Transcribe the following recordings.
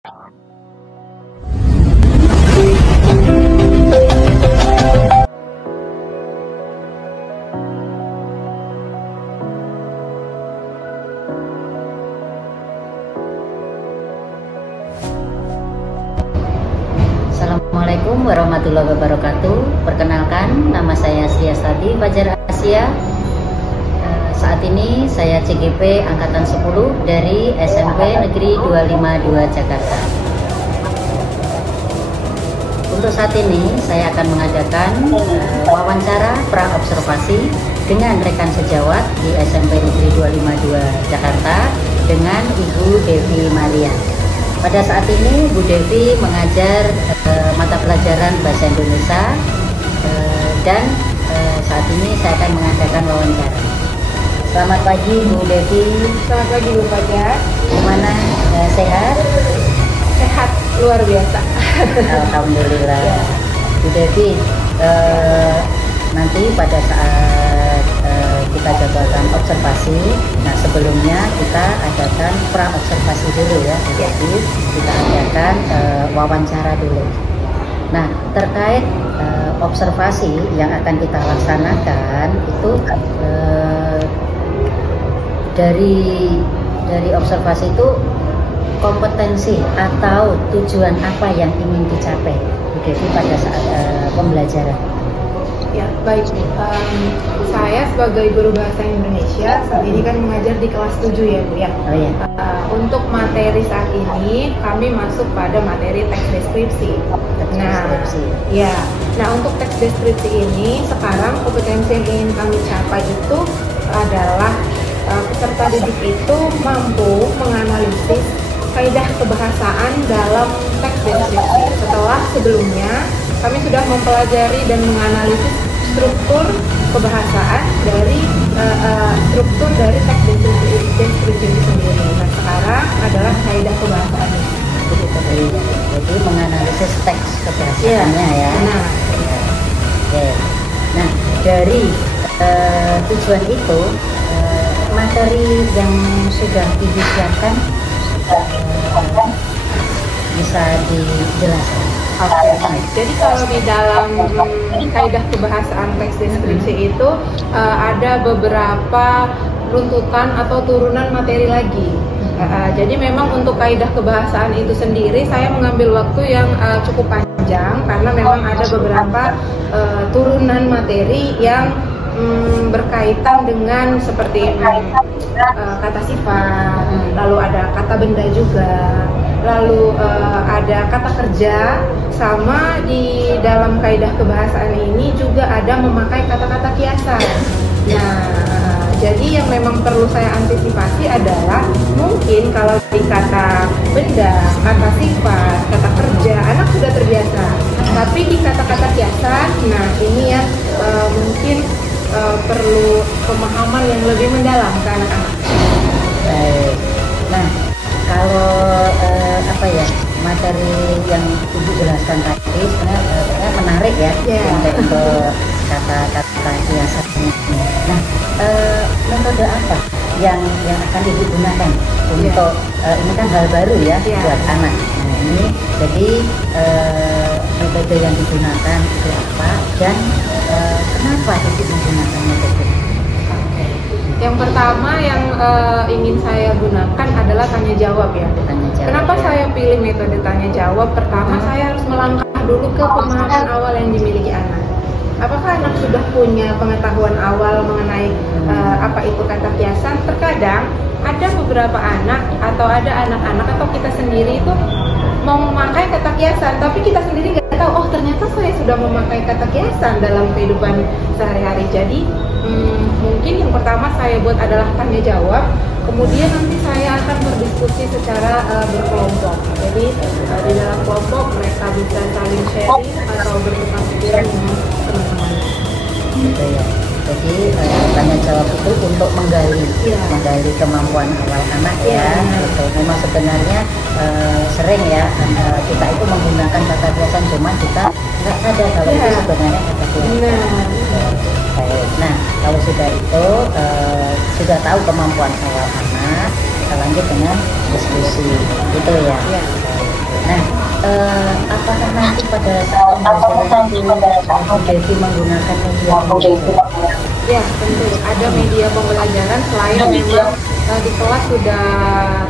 Assalamualaikum warahmatullahi wabarakatuh. Perkenalkan, nama saya Sriastati Fajar Asia. Saat ini saya CGP Angkatan 10 dari SMP Negeri 252 Jakarta. Untuk saat ini saya akan mengadakan wawancara pra-observasi dengan rekan sejawat di SMP Negeri 252 Jakarta dengan Ibu Devi Maria. Pada saat ini Bu Devi mengajar mata pelajaran Bahasa Indonesia dan saat ini saya akan mengadakan wawancara. Selamat pagi Bu Devi. Selamat pagi Bu Fajar. Gimana, sehat? Sehat luar biasa. Alhamdulillah. Ya. Bu Devi, nanti pada saat kita jadwalkan observasi, nah sebelumnya kita adakan pra-observasi dulu ya, jadi kita adakan wawancara dulu. Nah, terkait observasi yang akan kita laksanakan itu dari observasi itu kompetensi atau tujuan apa yang ingin dicapai Bu Devi pada saat pembelajaran? Ya, baik. Saya sebagai guru bahasa Indonesia saat ini kan mengajar di kelas 7 ya Bu ya. Oh ya. Untuk materi saat ini kami masuk pada materi teks deskripsi. Ya. Nah, untuk teks deskripsi ini sekarang kompetensi yang ingin kami capai itu adalah peserta didik itu mampu menganalisis kaidah kebahasaan dalam teks deskripsi. Setelah sebelumnya kami sudah mempelajari dan menganalisis struktur kebahasaan dari struktur dari teks deskripsi itu sendiri. Nah, sekarang adalah kaidah kebahasaan. Jadi menganalisis teks kebahasaannya ya. Nah, Oke. Nah, dari tujuan itu materi yang sudah Ibu siapkan bisa dijelaskan. Oke, baik. Jadi kalau di dalam kaidah kebahasaan teks deskripsi itu ada beberapa runtutan atau turunan materi lagi. Jadi memang untuk kaidah kebahasaan itu sendiri saya mengambil waktu yang cukup panjang karena memang ada beberapa turunan materi yang berkaitan dengan seperti kata sifat, lalu ada kata benda juga, lalu ada kata kerja, sama di dalam kaidah kebahasaan ini juga ada memakai kata-kata kiasan. Nah, jadi yang memang perlu saya antisipasi adalah mungkin kalau di kata benda, kata sifat, kata kerja, anak sudah terbiasa, tapi di kata-kata kiasan, nah ini ya mungkin perlu pemahaman yang lebih mendalam ke anak-anak. Baik. Nah, kalau materi yang Ibu jelaskan tadi sebenarnya menarik ya, untuk kata-kata kiasan ini. Nah, metode apa yang akan Ibu gunakan untuk ini kan hal baru ya buat anak. Nah, ini jadi metode yang digunakan itu apa dan kenapa Ibu menggunakan metode? Yang pertama yang ingin saya gunakan adalah tanya jawab ya. Kenapa saya pilih metode tanya jawab? Pertama, saya harus melangkah dulu ke pemahaman awal yang dimiliki anak. Apakah anak sudah punya pengetahuan awal mengenai apa itu kata kiasan? Terkadang ada beberapa anak atau ada anak-anak atau kita sendiri itu mau memakai kata kiasan, tapi kita sendiri nggak tahu, oh ternyata saya sudah memakai kata kiasan dalam kehidupan sehari-hari. Jadi mungkin yang pertama saya buat adalah tanya jawab, kemudian nanti saya akan berdiskusi secara berkelompok. Jadi di dalam kelompok mereka bisa saling sharing atau bertukar pikiran dengan teman-teman. Gitu ya. Jadi tanya jawab itu untuk menggali kemampuan awal anak ya. Gitu. Memang sebenarnya sering ya kita itu menggunakan kata kiasan, cuma kita nggak sadar kalau itu sebenarnya kata kiasan. Baik. Nah, kalau sudah itu sudah tahu kemampuan awal anak, kita lanjut dengan diskusi, gitu ya. Nah, apakah nanti pada saat pembelajaran itu Bu Devi menggunakan media pembelajaran? Ya, tentu ada media pembelajaran selain memang di kelas sudah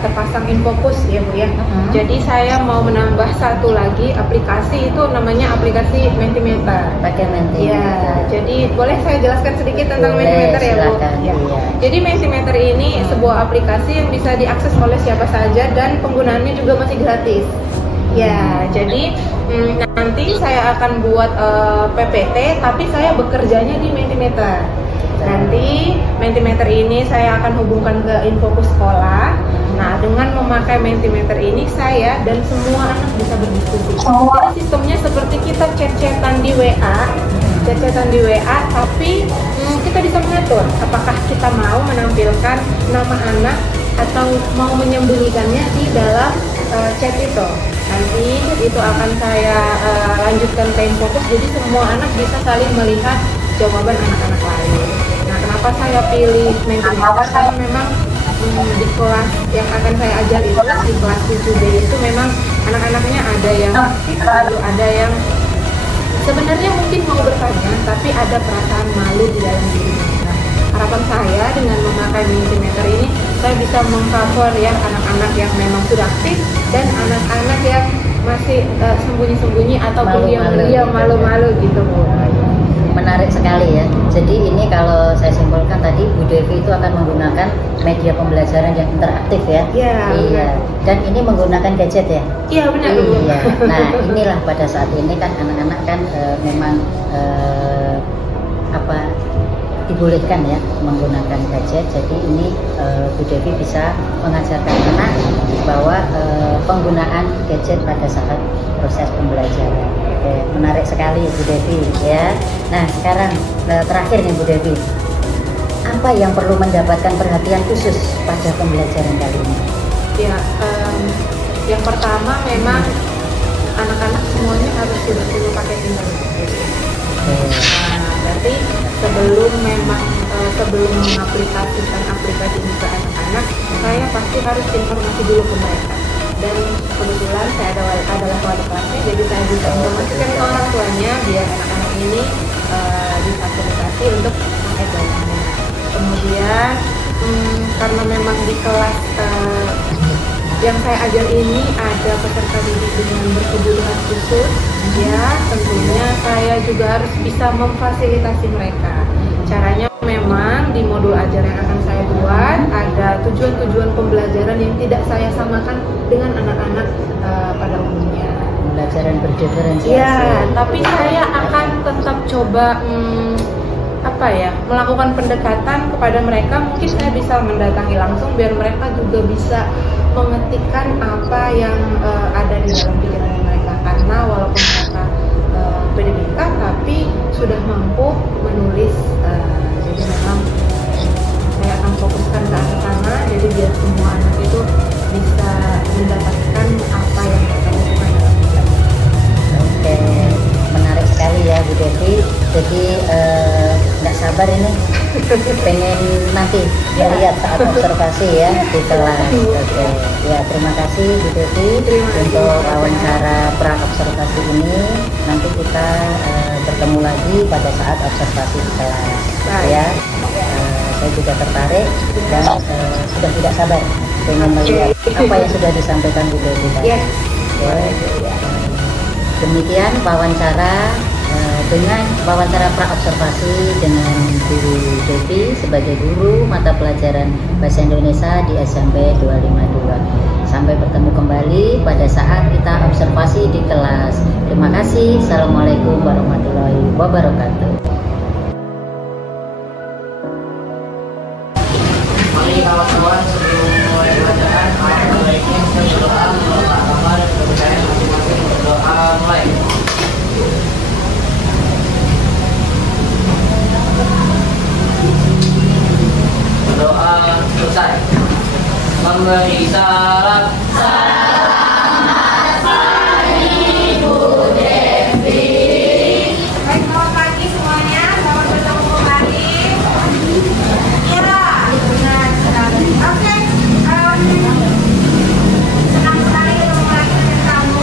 terpasang Infokus ya Bu ya. Jadi saya mau menambah satu lagi aplikasi, itu namanya aplikasi Mentimeter. Pakai Mentimeter. Ya, jadi boleh saya jelaskan sedikit tentang Mentimeter ya Bu? Silakan, Ya. iya. Jadi Mentimeter ini sebuah aplikasi yang bisa diakses oleh siapa saja dan penggunaannya juga masih gratis. Ya, jadi nanti saya akan buat PPT, tapi saya bekerjanya di Mentimeter. Nanti Mentimeter ini saya akan hubungkan ke Infokus sekolah. Nah, dengan memakai Mentimeter ini saya dan semua anak bisa berdiskusi. Jadi sistemnya seperti kita chat-chatan di WA, tapi kita bisa mengatur apakah kita mau menampilkan nama anak atau mau menyembunyikannya di dalam chat itu. Nanti itu akan saya lanjutkan ke Infokus, jadi semua anak bisa saling melihat jawaban anak-anak lain. Nah, kenapa saya pilih Mentimeter? Karena memang di kelas yang akan saya ajar itu, di kelas 7B itu memang anak-anaknya ada yang aktif, lalu ada yang sebenarnya mungkin mau bertanya, tapi ada perasaan malu di dalam dirinya. Nah, harapan saya dengan memakai Mentimeter ini, saya bisa mengcover ya anak-anak yang memang sudah aktif dan anak-anak yang masih sembunyi-sembunyi atau malu-malu gitu Bu. Menarik sekali ya. Jadi ini kalau saya simpulkan tadi Bu Devi itu akan menggunakan media pembelajaran yang interaktif ya. Iya. Dan ini menggunakan gadget ya. Iya benar. Iya. Nah inilah pada saat ini kan anak-anak kan memang dibolehkan ya menggunakan gadget. Jadi ini Bu Devi bisa mengajarkan anak bahwa penggunaan gadget pada saat proses pembelajaran. Oke, menarik sekali Bu Devi ya. Nah sekarang terakhir nih Bu Devi, apa yang perlu mendapatkan perhatian khusus pada pembelajaran kali ini? Ya, yang pertama memang anak-anak semuanya harus sudah perlu pakai internet. Nah, berarti sebelum mengaplikasikan aplikasi ini ke anak-anak, saya pasti harus informasi dulu ke mereka. Dan kebetulan saya adalah wali kelasnya, jadi saya bisa informasikan ke orang tuanya biar anak-anak ini difasilitasi untuk pakai jalannya. Kemudian karena memang di kelas yang saya ajar ini ada peserta didik dengan berkebutuhan khusus, ya tentunya saya juga harus bisa memfasilitasi mereka. Caranya memang di modul ajar yang akan saya buat ada tujuan-tujuan pembelajaran yang tidak saya samakan dengan anak-anak pada umumnya. Pembelajaran berdiferensiasi. Ya, tapi saya akan tetap coba melakukan pendekatan kepada mereka. Mungkin saya bisa mendatangi langsung biar mereka juga bisa mengetikkan apa yang ada di dalam pikiran mereka, karena walaupun mereka PDBK tapi sudah mampu menulis. Jadi memang saya akan fokuskan ke arah sana, jadi biar semua anak itu bisa mendapatkan apa yang mereka butuhkan dalam belajar. Oke, menarik sekali ya Bu Devi. Jadi nggak sabar ini pengen nanti melihat saat observasi ya di kelas. Oke, ya terima kasih Bu Devi untuk wawancara pra observasi ini. Nanti kita bertemu lagi pada saat observasi di kelas. Ya, saya juga tertarik dan sudah tidak sabar pengen melihat apa yang sudah disampaikan Bu Devi tadi. Demikian wawancara pra observasi dengan Bu Devi sebagai guru mata pelajaran Bahasa Indonesia di SMP 252. Sampai bertemu kembali pada saat kita observasi di kelas. Terima kasih. Assalamualaikum warahmatullahi wabarakatuh. Mari kawan-kawan sebelum mulai bacaan, baiknya kita berdoa menurut agama dan kepercayaan masing-masing. Berdoa mulai. Berdoa selesai. Memberi salam. Baik, selamat pagi semuanya. Selamat bertemu kembali. Ya, benar sekali. Oke, senang sekali ketemu lagi dengan kamu.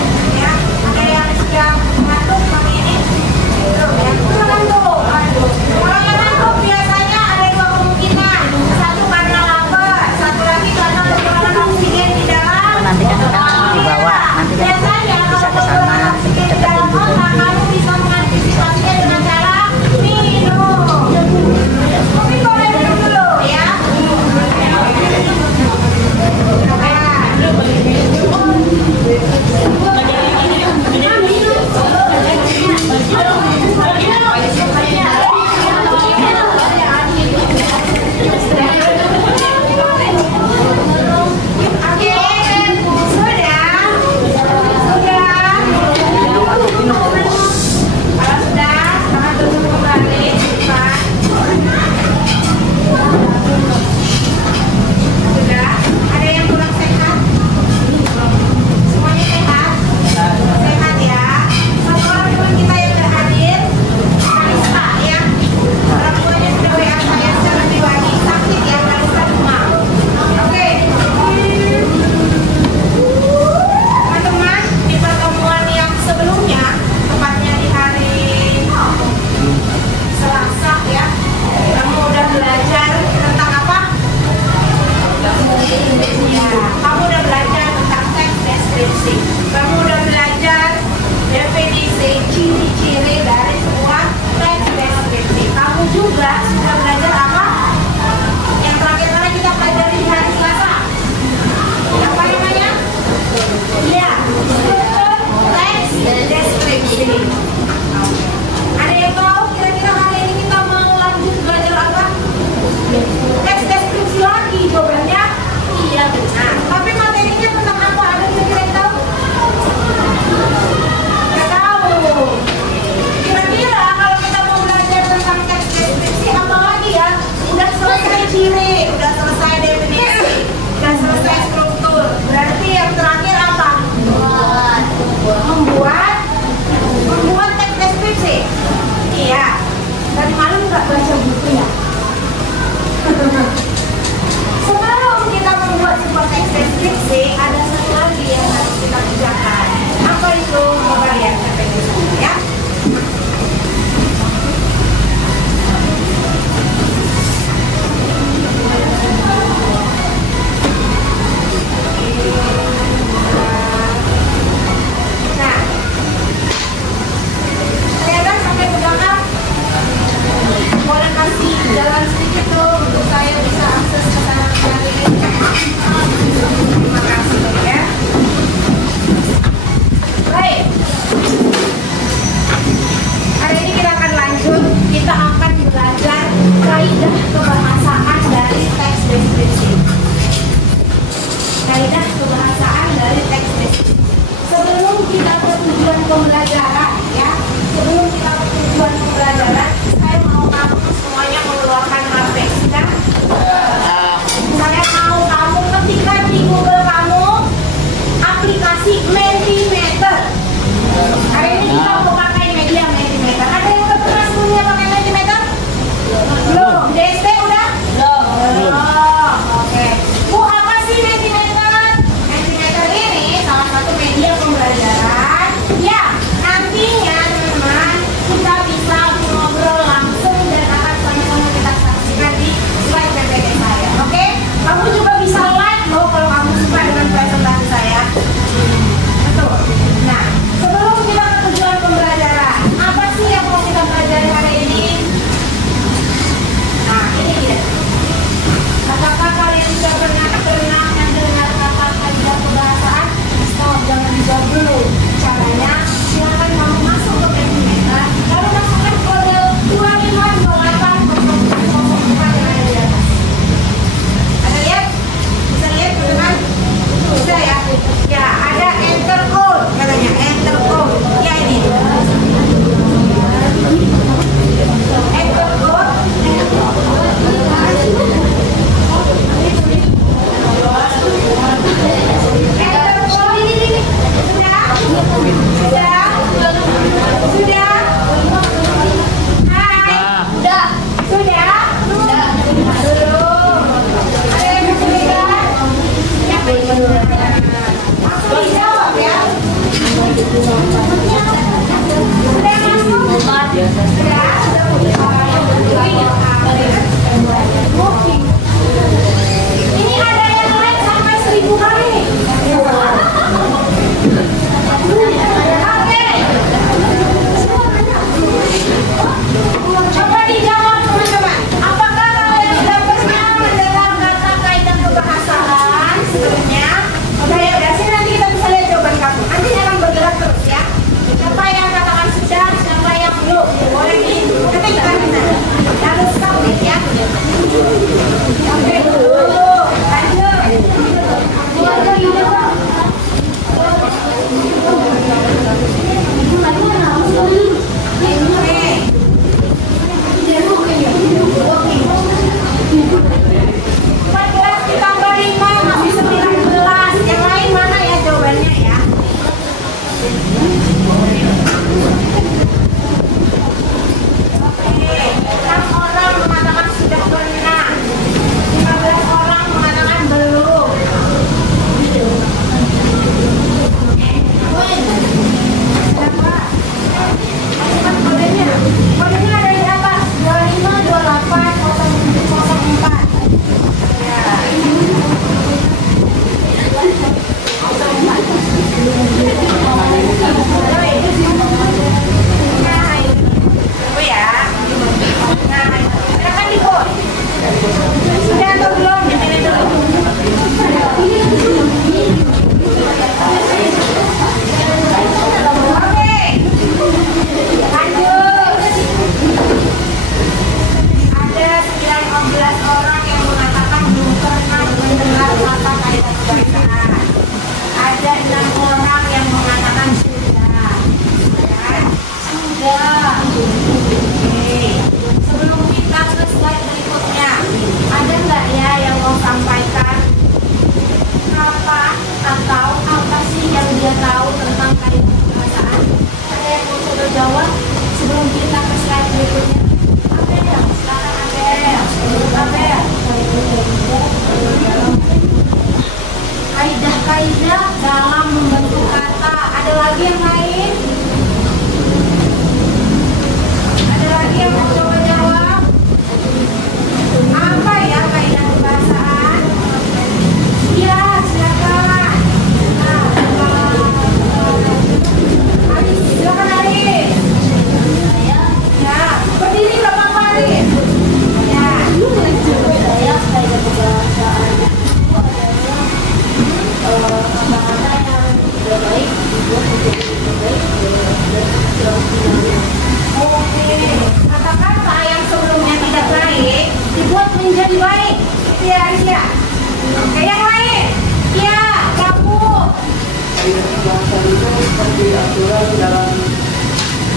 bahasa itu seperti aturan dalam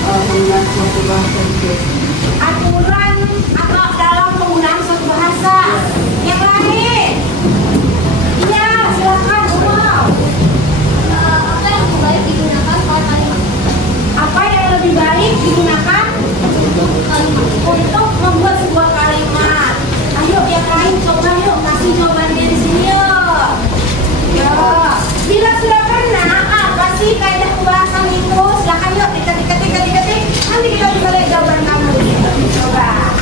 penggunaan suatu bahasa itu. Aturan atau dalam penggunaan suatu bahasa. Yang lain? Iya, silakan. Wow. Apa yang lebih baik digunakan kalau kalimat? Apa yang lebih baik digunakan untuk membuat sebuah kalimat? Ayo yang lain coba yuk, kasih jawabannya di sini yuk. Ya. Bila sudah pernah, apa sih kaidah pembahasan itu? Silakan yuk diketik. Nanti kita bisa lihat jawaban kamu. Coba.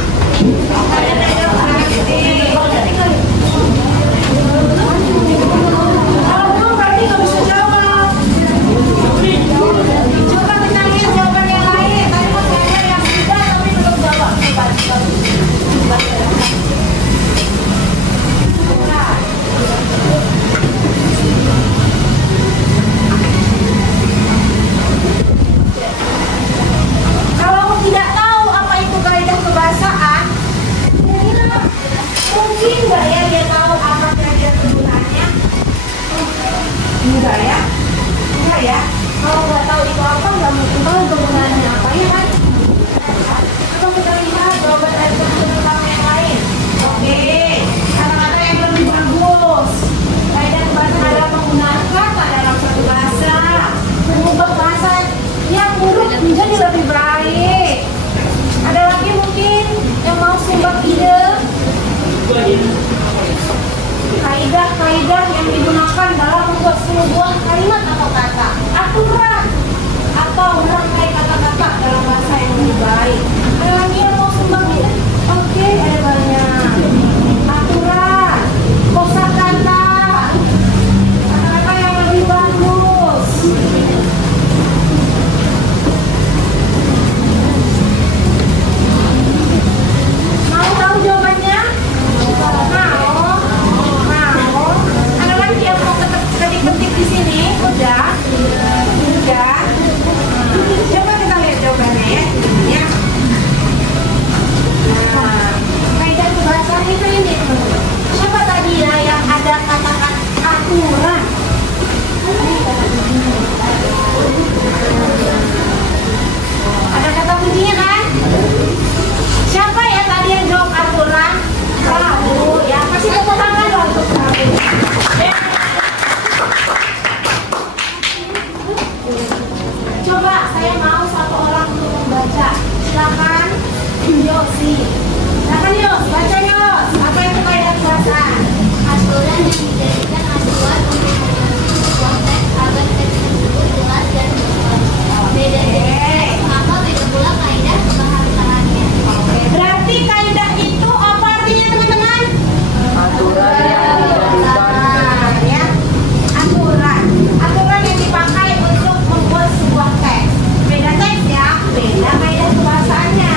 Kalau belum berarti nggak bisa jawab. Coba kita lihat jawaban yang lain. Tadi mau saya yang sudah tapi belum jawab. Coba. Kalau tidak tahu apa itu kaidah kebahasaan, kira-kira mungkin nggak ya dia tahu apa kira-kira kegunaannya? Enggak ya? Enggak ya? Kalau nggak tahu itu apa, nggak mungkin tahu kegunaannya apa ya kan? Coba kita lihat jawaban dari teman-teman yang lain. Oke, kata-kata yang lebih bagus. Kaidah kebahasaan adalah penggunaan kata dalam satu bahasa, mengubah bahasa yang buruk menjadi lebih baik. Ada lagi mungkin yang mau sumbang ide? Kaidah-kaidah yang digunakan dalam membuat sebuah kalimat atau kata, aturan atau merangkai kata-kata dalam bahasa yang lebih baik. Ada lagi yang mau sumbang ide? Oke, ada banyak. Aturan, kosakata, kata-kata yang lebih bagus. Mau tahu jawabannya? Mau? Ada lagi yang mau ketik-ketik di sini? Udah? Coba kita lihat jawabannya ya. Ya. Nah, kaidah kebahasaan itu ini. Siapa tadi ya yang ada kata-kata aturan? Ada kata kuncinya kan? Siapa ya tadi yang jawab aturan? Prabu, ya kasih tepuk tangan dong untuk Prabu. Coba saya mau satu orang untuk membaca. Silakan Yosi. Silakan Yos, baca Yos. Apa itu kaidah kebahasaan? Aturan yang dijadikan acuan untuk menentukan konteks agar teks tersebut jelas dan beda jenis teks, maka beda pula kaidah kebahasaannya. Berarti kaidah itu apa artinya teman-teman? Aturan yang ditentukan. Ya. Aturan yang dipakai untuk membuat sebuah teks. Beda teks ya, beda kaidah kebahasaannya.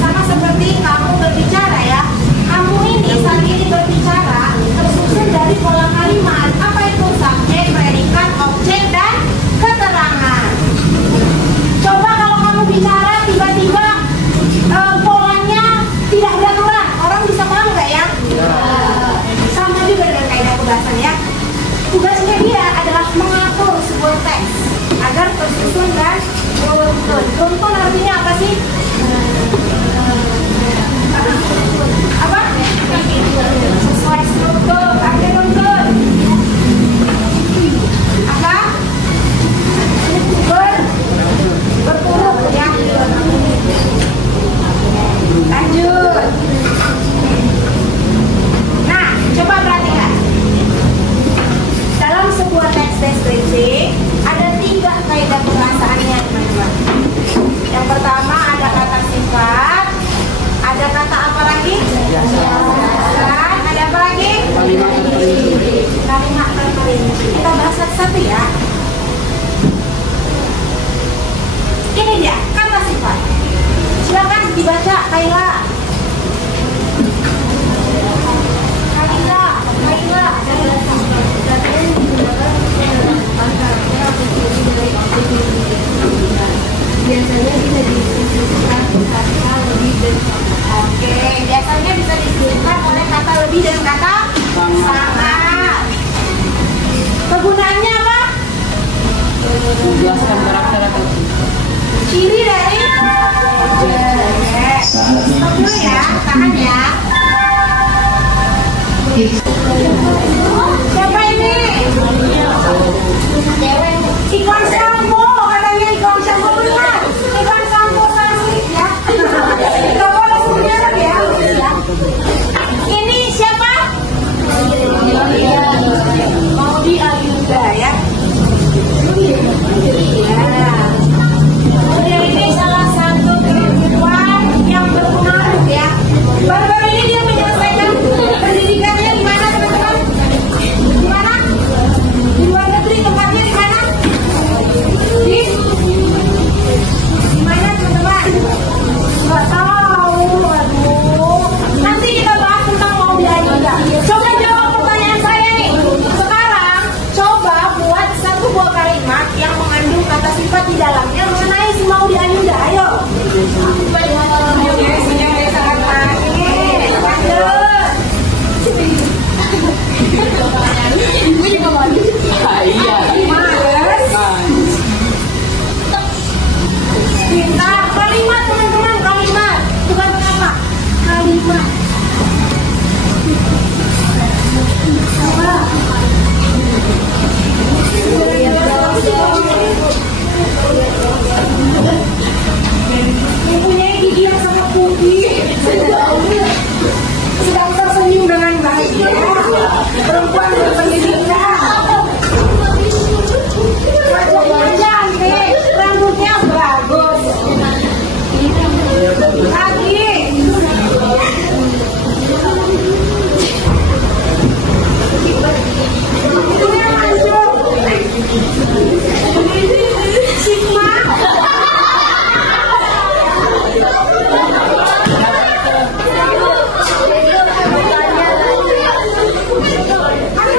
Sama seperti kamu berbicara ya. Kamu ini saat ini berbicara tersusun dari pola kalimat. Apa itu? Subjek, predikat, objek, dan keterangan. Coba kalau kamu bicara tiba-tiba polanya tidak beraturan, orang bisa paham nggak ya? Sama juga dengan kaidah kebahasaan ya. Tugasnya dia adalah mengatur sebuah teks agar tersusun dan beruntun. Beruntun artinya apa sih? Apa? Sesuai struktur. Artinya beruntun. Apa? Berturut ya. Lanjut. Nah, coba perhatikan. Dalam sebuah teks deskripsi ada 3 kaidah kebahasaannya, teman-teman. Yang pertama ada kata sifat, ada kata apa lagi? Dan ada apa lagi? Kalimat per kalimat. Kita bahas satu-satu ya. Ini dia kata sifat. Silakan dibaca, Kaila. Biasanya bisa disebutkan kata lebih dan Oke, biasanya bisa disebutkan oleh kata lebih dan kata sangat. Kegunaannya apa? Jelaskan karakter atau Ciri dari dulu ya, tahan ya. Siapa ini? Ikan sampo, katanya ikan sampo benar. Ikan sampo cantik ya. Gak boleh sebenarnya ya. Ini siapa? Maudi Ayunda ya. Dia ini salah satu perempuan yang berpengaruh ya. Baru-baru ini dia menyelesaikan pendidikannya di mana teman-teman? Di mana? Di luar negeri, tempatnya di mana? Di mana teman-teman? Nggak tahu, aduh. Nanti kita bahas tentang Maudi Ayunda. Coba jawab pertanyaan saya nih. Sekarang coba buat satu buah kalimat yang mengandung kata sifat di dalamnya mengenai si Maudi Ayunda. Ayo. Pintar. Kalimat teman-teman, kalimat. Bukan kata. Kalimat. Mempunyai gigi yang sangat putih, sedang tersenyum dengan bahagia. Perempuan berpendidikan, wajahnya cantik, rambutnya bagus. Lagi. Hidungnya mancung. Sigma. Ada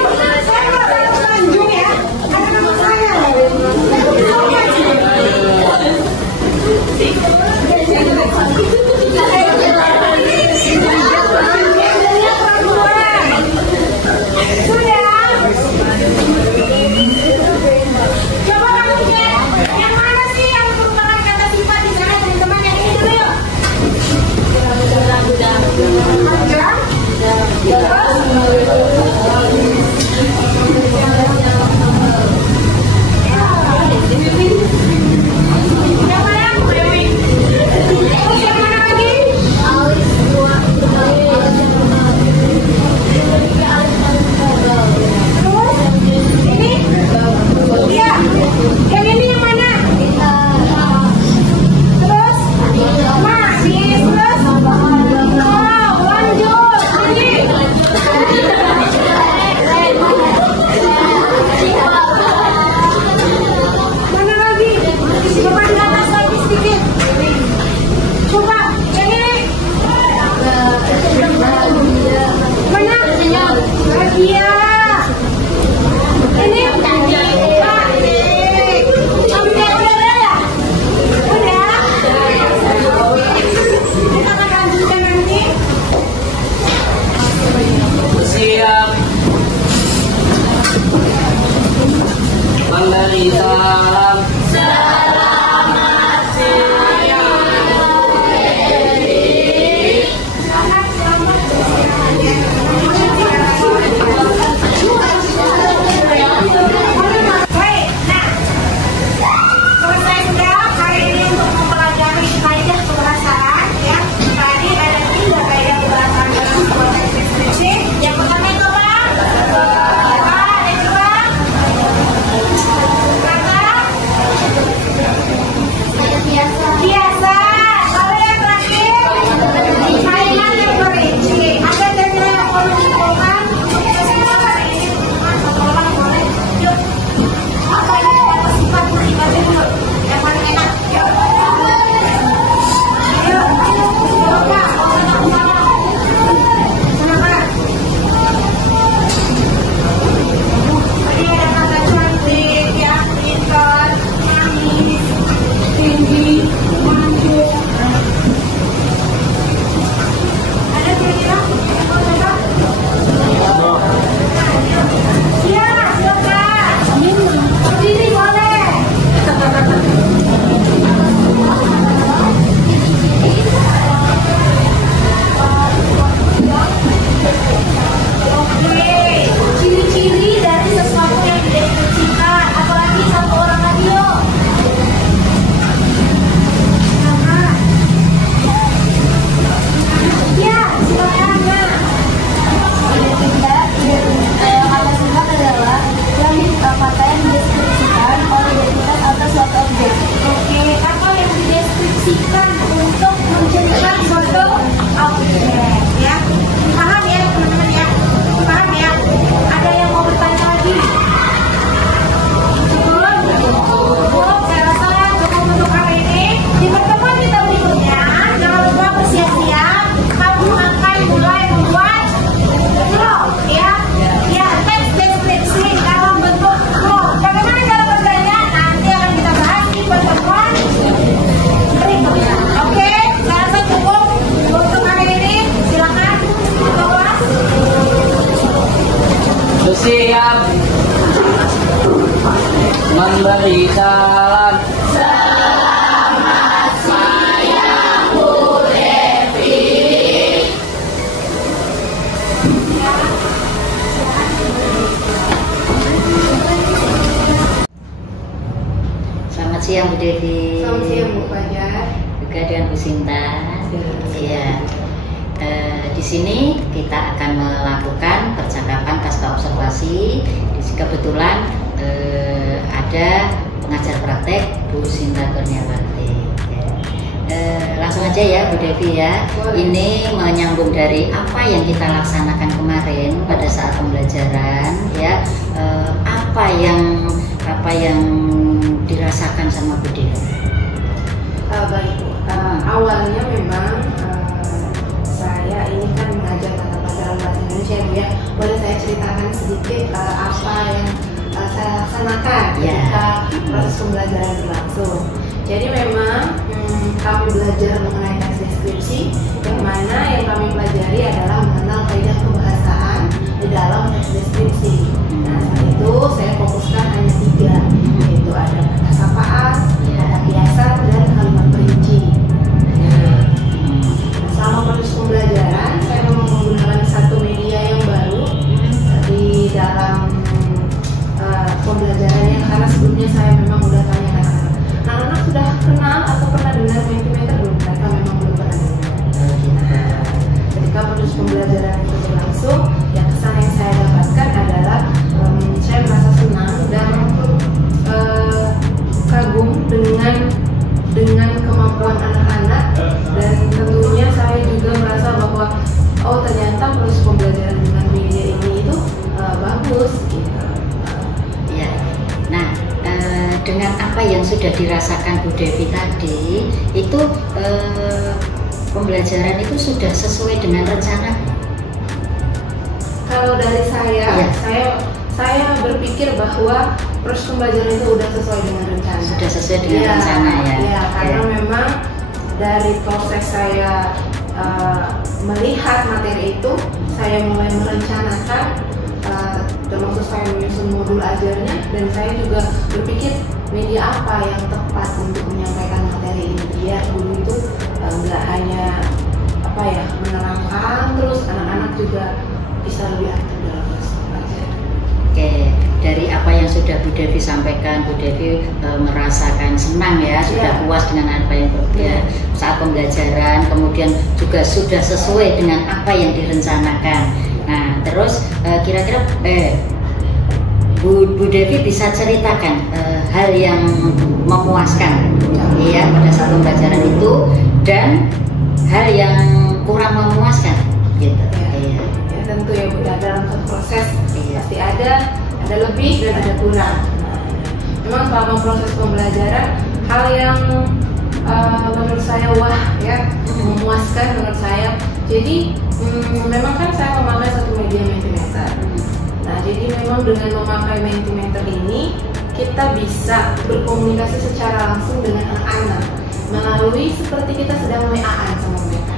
Waalaikumsalam. Selamat siang Bu Devi. Selamat siang Bu Fajar. Juga dengan Bu Sinta. Iya. Di sini kita akan melakukan percakapan pasca observasi. Kebetulan ada pengajar praktek Bu Sinta Kurniawati. Langsung aja ya Bu Devi ya. Ini menyambung dari apa yang kita laksanakan kemarin pada saat pembelajaran ya. Apa yang dirasakan sama Bu Devi? Baik Bu. Awalnya memang saya ini kan mengajar mata pelajaran bahasa Indonesia Bu ya. Boleh saya ceritakan sedikit apa yang saya laksanakan ketika proses pembelajaran berlangsung. Jadi memang kami belajar mengenai teks deskripsi, yang mana yang kami pelajari adalah mengenal kaidah kebahasaan di dalam teks deskripsi. Nah, saat itu saya fokuskan hanya 3, yaitu ada kata sapaan, kata kiasan, dan kalimat perinci. Selama proses pembelajaran, saya memang menggunakan satu media yang baru di dalam pembelajarannya, karena sebelumnya saya memang sudah tanya anak-anak sudah kenal atau pernah dengar Mentimeter belum? Mereka memang belum pernah dengar. Ketika proses pembelajaran itu berlangsung, yang kesan yang saya dapatkan adalah saya merasa senang dan kagum dengan kemampuan anak-anak, dan tentunya saya juga merasa bahwa oh ternyata proses pembelajaran dengan media ini itu bagus gitu. Ya. Nah, dengan apa yang sudah dirasakan Bu Devi tadi, itu pembelajaran itu sudah sesuai dengan rencana? Kalau dari saya, saya berpikir bahwa proses pembelajaran itu sudah sesuai dengan rencana. Sudah sesuai dengan rencana ya? Iya, karena memang dari proses saya melihat materi itu, saya mulai merencanakan, termasuk saya menyusun modul ajarnya, dan saya juga berpikir media apa yang tepat untuk menyampaikan materi ini, biar guru itu nggak hanya menerangkan, terus anak-anak juga bisa lebih aktif dalam proses pembelajaran. Oke, dari apa yang sudah Bu Devi sampaikan, Bu Devi merasakan senang ya, sudah puas dengan apa yang saat pembelajaran, kemudian juga sudah sesuai dengan apa yang direncanakan. Nah, terus kira-kira Bu Devi bisa ceritakan hal yang memuaskan ya pada saat pembelajaran itu, dan hal yang kurang memuaskan gitu. Ya, tentu ya Bu, dalam satu proses pasti ada lebih dan ada kurang. Memang selama proses pembelajaran, hal yang menurut saya memuaskan menurut saya. Jadi memang kan saya memakai satu media Mentimeter. Nah, jadi memang dengan memakai Mentimeter ini kita bisa berkomunikasi secara langsung dengan anak-anak melalui seperti kita sedang WA-an sama mereka.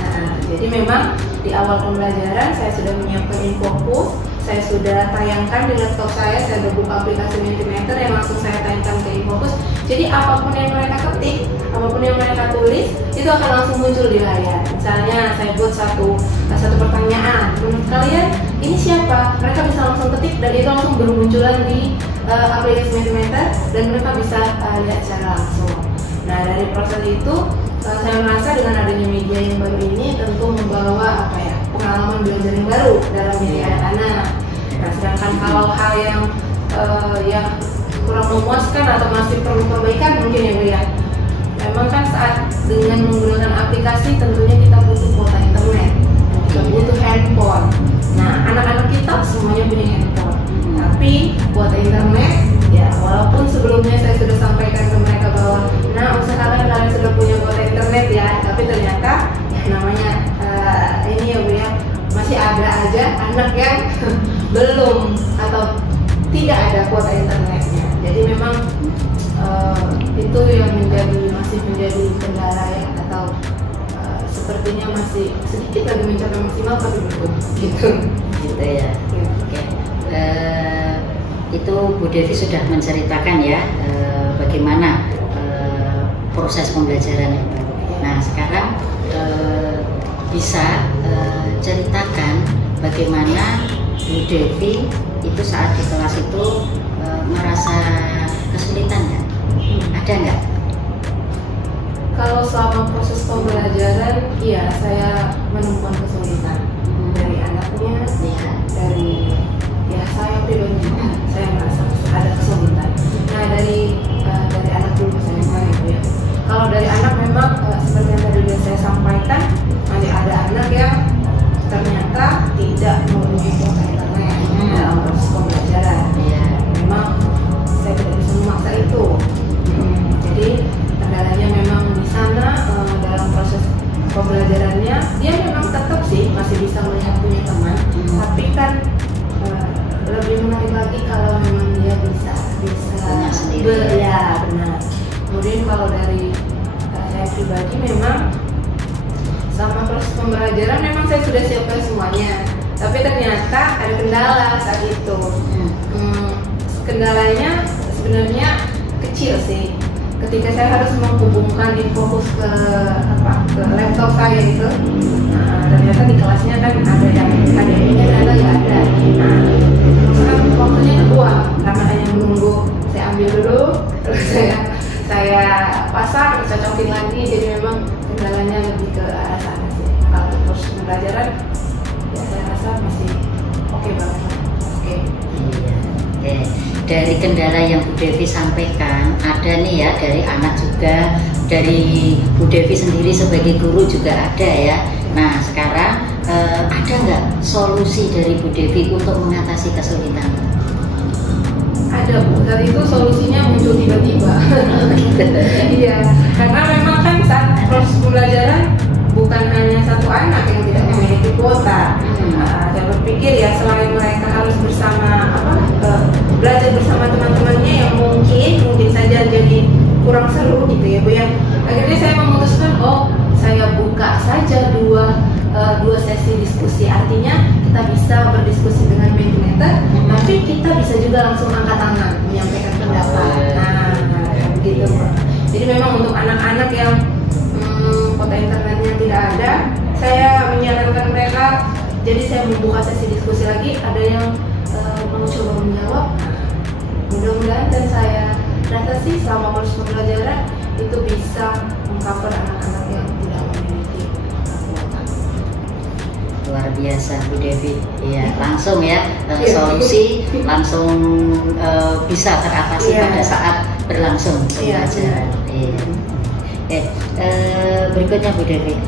Nah, jadi memang di awal pembelajaran saya sudah menyiapkan Infokus, saya sudah tayangkan di laptop saya sudah buka aplikasi Mentimeter yang langsung saya tayangkan ke Infokus. Jadi apapun yang mereka ketik, apapun yang mereka tulis, itu akan langsung muncul di layar. Misalnya saya buat satu pertanyaan, menurut kalian ini siapa? Mereka bisa langsung ketik dan itu langsung bermunculan di aplikasi Mentimeter, dan mereka bisa lihat secara langsung. Nah, dari proses itu saya merasa dengan adanya media yang baru ini tentu membawa pengalaman belajar yang baru dalam diri anak-anak. Nah, sedangkan kalau hal yang kurang memuaskan atau masih perlu perbaikan mungkin ya Bu ya. Memang kan saat dengan menggunakan aplikasi tentunya kita butuh kuota internet, kita butuh handphone. Nah, anak-anak kita semuanya punya handphone, tapi kuota internet ya, walaupun sebelumnya saya sudah sampaikan ke mereka bahwa usahakan kalian sudah punya kuota internet ya, tapi ternyata namanya ini ya Bu ya, masih ada aja anak yang belum atau tidak ada kuota internetnya. Jadi memang itu yang masih menjadi kendala ya, atau sepertinya masih sedikit lagi mencapai maksimal tapi belum gitu ya. Oke. Itu Bu Devi sudah menceritakan ya proses pembelajaran ya Pak. Nah sekarang bisa ceritakan bagaimana Bu Devi itu saat di kelas itu merasa kesulitan nggak? Ada nggak? Kalau selama proses pembelajaran, iya saya menemukan kesulitan dari anaknya, dari saya pribadi juga saya merasa ada kesulitan. Nah dari anak dulu saya itu ya. Kalau dari anak memang seperti yang tadi sudah saya sampaikan, nanti ada anak yang ternyata tidak memenuhi kuota dalam proses pembelajaran. Memang saya tidak bisa memaksa itu. Jadi kendalanya memang di sana dalam proses pembelajarannya dia memang tetap sih masih bisa melihat punya teman, tapi kan lebih menarik lagi kalau memang dia bisa ya benar. Kemudian kalau dari saya pribadi memang sama proses pembelajaran memang saya sudah siapkan semuanya, tapi ternyata ada kendala saat itu. Kendalanya sebenarnya kecil sih. Ketika saya harus menghubungkan fokus ke laptop saya itu, ternyata di kelasnya kan ada yang ini ada ya ada. Sekarang waktunya kedua karena hanya menunggu saya ambil dulu, terus saya pasang, cocokin lagi. Jadi memang kendalanya lebih ke arah sana sih. Kalau proses pembelajaran, ya saya rasa masih oke banget. Oke. Dari kendala yang Bu Devi sampaikan, ada nih ya dari anak juga, dari Bu Devi sendiri sebagai guru juga ada ya. Nah sekarang ada nggak solusi dari Bu Devi untuk mengatasi kesulitan? Ada Bu, dan itu solusinya muncul tiba-tiba. Iya, karena memang kan saat proses pembelajaran bukan hanya satu anak yang tidak memiliki kuota. Saya berpikir ya selain mereka harus bersama belajar bersama teman-temannya yang mungkin saja jadi kurang seru gitu ya Bu ya. Akhirnya saya memutuskan saya buka saja dua sesi diskusi, artinya kita bisa berdiskusi dengan Mentimeter, tapi kita bisa juga langsung angkat tangan menyampaikan pendapat. Nah begitu Bu. Jadi memang untuk anak-anak yang kuota internetnya tidak ada, saya menyarankan mereka. Jadi saya membuka sesi diskusi lagi, ada yang mau coba menjawab. Mudah-mudahan dan saya rasa sih selama proses pembelajaran itu bisa mengcover anak-anak yang tidak memiliki kuota. Luar biasa Bu Devi, ya langsung ya solusi langsung bisa teratasi pada saat berlangsung pembelajaran. Berikutnya Bu Devi,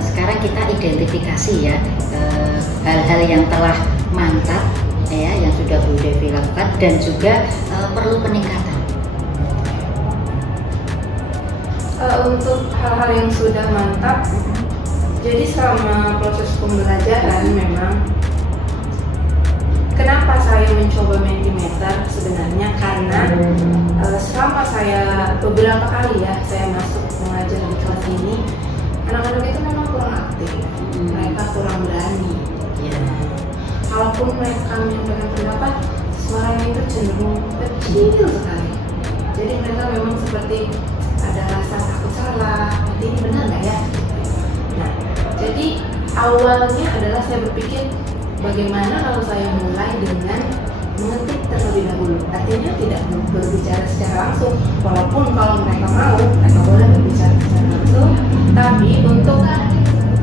sekarang kita identifikasi ya hal-hal yang telah mantap ya yang sudah Bu Devi lakukan dan juga perlu peningkatan. Untuk hal-hal yang sudah mantap, jadi selama proses pembelajaran memang kenapa saya mencoba Mentimeter sebenarnya karena selama saya beberapa kali ya saya masuk mengajar di kelas ini, anak-anak itu memang kurang aktif, mereka kurang berani. Kalaupun mereka menyampaikan pendapat, suaranya itu cenderung kecil sekali. Jadi mereka memang seperti ada rasa takut salah, ini benar nggak ya? Nah, jadi awalnya adalah saya berpikir bagaimana kalau saya mulai dengan mengetik terlebih dahulu. Artinya tidak berbicara secara langsung, walaupun kalau mereka mau, mereka boleh berbicara secara langsung. Tapi untuk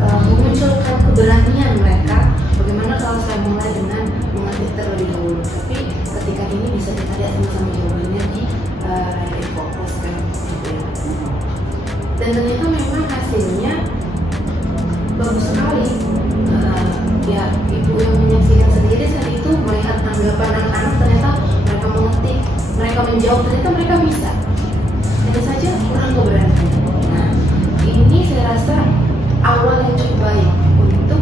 memunculkan keberanian mereka, bagaimana kalau saya mulai dengan mengetik terlebih dahulu. Tapi ketika ini bisa kita lihat sama-sama jawabannya di layar fokus kan. Dan ternyata memang hasilnya bagus sekali. Ya ibu yang menyaksikan sendiri saat itu melihat tanggapan anak-anak, ternyata mereka mengetik, mereka menjawab, ternyata mereka bisa. Hanya saja kurang keberanian. Nah ini saya rasa awal yang cukup baik untuk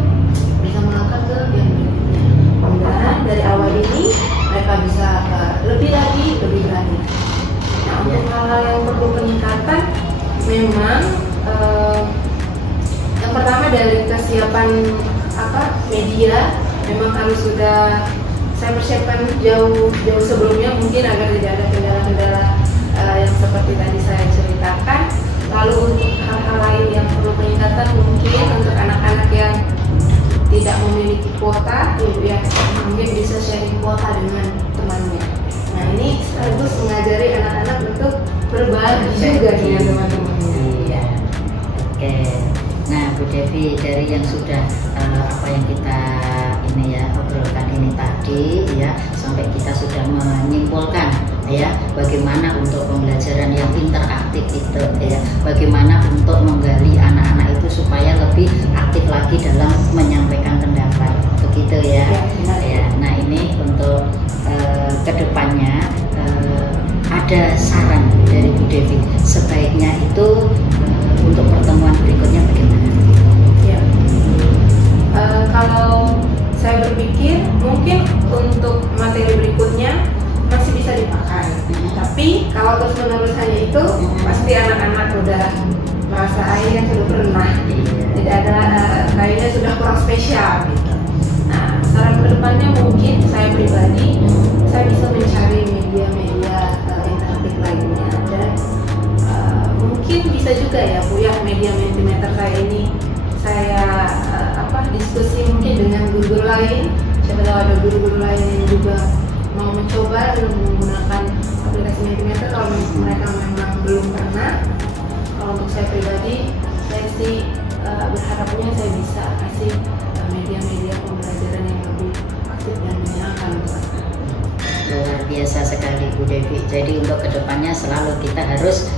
bisa melangkah ke yang berikutnya. Mudah-mudahan dari awal ini mereka bisa lebih berani. Nah untuk hal-hal yang perlu peningkatan, memang yang pertama dari kesiapan media memang harus sudah saya persiapkan jauh sebelumnya, mungkin agar tidak ada kendala-kendala yang seperti tadi saya ceritakan. berbagi juga dengan teman-temannya. Iya. Oke. Nah, Bu Devi, dari yang sudah apa yang kita ini ya obrolkan ini tadi ya, sampai kita sudah menyimpulkan ya bagaimana untuk pembelajaran yang interaktif itu ya, bagaimana untuk menggali anak-anak itu supaya lebih aktif lagi dalam menyampaikan pendapat, begitu ya. Ya, nah ini untuk kedepannya ada saran dari Bu Devi sebaiknya itu untuk pertemuan berikutnya bagaimana? Ya. Kalau saya berpikir mungkin untuk materi berikutnya masih bisa dipakai. Tapi kalau terus menerus hanya itu, pasti anak-anak udah merasa akhirnya sudah pernah. Tidak ada kayaknya sudah kurang spesial gitu. Nah, saran kedepannya mungkin saya pribadi saya bisa mencari media-media interaktif lainnya dan mungkin bisa juga ya Bu ya, media Mentimeter saya ini saya diskusi mungkin dengan guru-guru lain. Siapa tahu ada guru-guru lain yang juga mau mencoba dan menggunakan aplikasi Mentimeter kalau mereka memang belum pernah. Kalau untuk saya pribadi, saya sih berharapnya saya bisa kasih media-media pembelajaran yang lebih aktif dan menyenangkan buat anak. Luar biasa sekali Bu Devi. Jadi untuk kedepannya selalu kita harus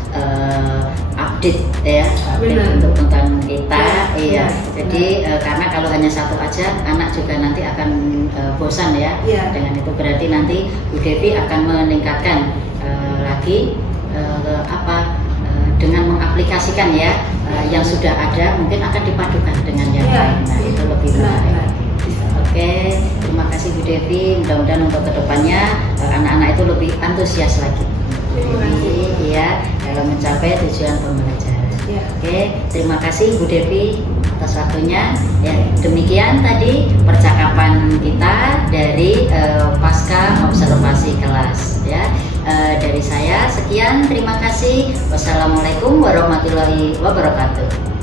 update ya, update untuk konten kita. Iya. Jadi karena kalau hanya satu aja, anak juga nanti akan bosan ya. Dengan itu berarti nanti Bu Devi akan meningkatkan lagi dengan mengaplikasikan ya yang sudah ada, mungkin akan dipadukan dengan yang lain. Nah itu lebih menarik. Oke, terima kasih Bu Devi. Mudah-mudahan untuk kedepannya anak-anak itu lebih antusias lagi. Jadi ya dalam mencapai tujuan pembelajaran. Oke, terima kasih Bu Devi atas waktunya. Ya, demikian tadi percakapan kita dari pasca observasi kelas. Ya, dari saya sekian. Terima kasih. Wassalamualaikum warahmatullahi wabarakatuh.